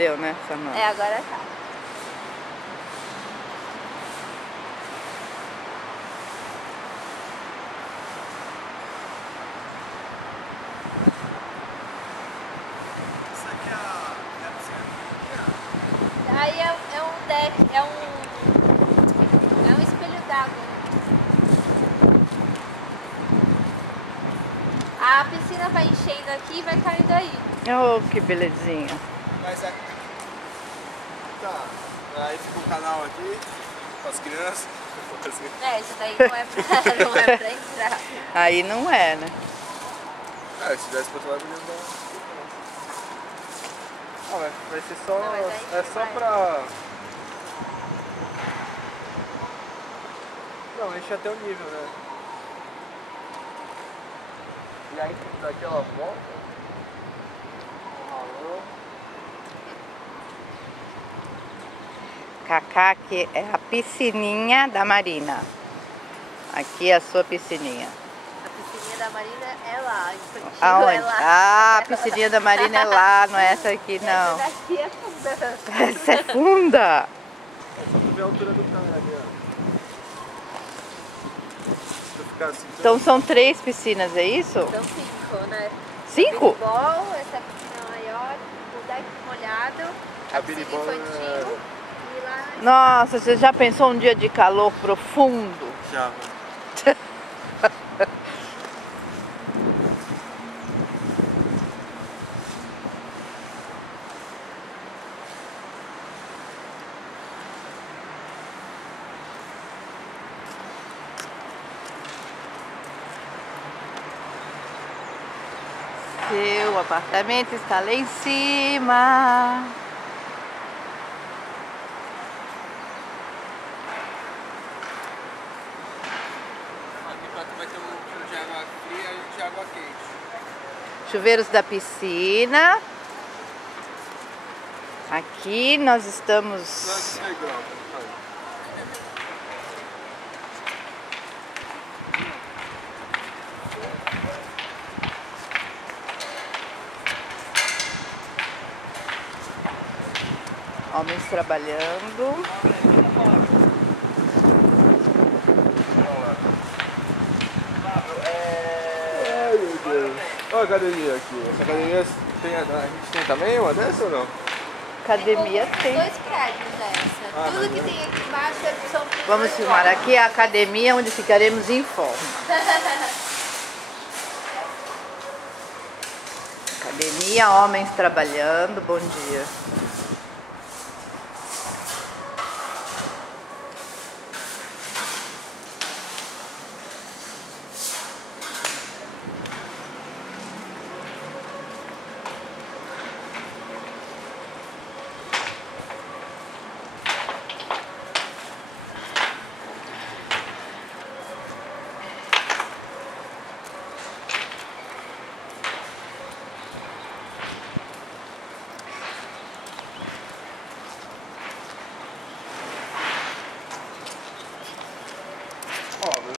Deu, né, Samanta? É, agora tá. Isso aqui é a piscina. Aí é um deck, é um espelho d'água. A piscina vai enchendo aqui e vai caindo aí. Oh, que belezinha. Mas é... Tá. Aí fica o canal aqui, com as crianças. É, isso daí não é pra entrar. Aí não é, né? Se desse pra outro lado, podia dar. Ah, vai ser só... Não, mas aí é que só vai. pra... Não, enche até o nível, né? E aí daqui ela volta. Alô? Cacá, que é a piscininha da Marina. Aqui é a sua piscininha. A piscininha da Marina é lá, infantil Aonde? é lá. Ah, a piscininha da Marina é lá, não é essa aqui não. Essa daqui é funda. Essa é funda. Tu vê a altura do cara ali, ó. Se eu ficar assim, Então são 3 piscinas, é isso? São 5, né? 5? Ball, essa piscina maior, o deck molhado, a piscina biribol infantil e lá... Nossa, você já pensou um dia de calor profundo? já. Seu apartamento está lá em cima. Aqui vai ter um tiro de água fria e de água quente. Chuveiros da piscina. Aqui nós estamos... Homens trabalhando. Ai, meu Deus. Olha a academia aqui. Essa academia tem, a gente tem também uma dessa ou não? Academia tem. 2 prédios dessa. Tudo que tem aqui embaixo são... Vamos filmar aqui a academia onde ficaremos em forma. Academia, homens trabalhando. Bom dia.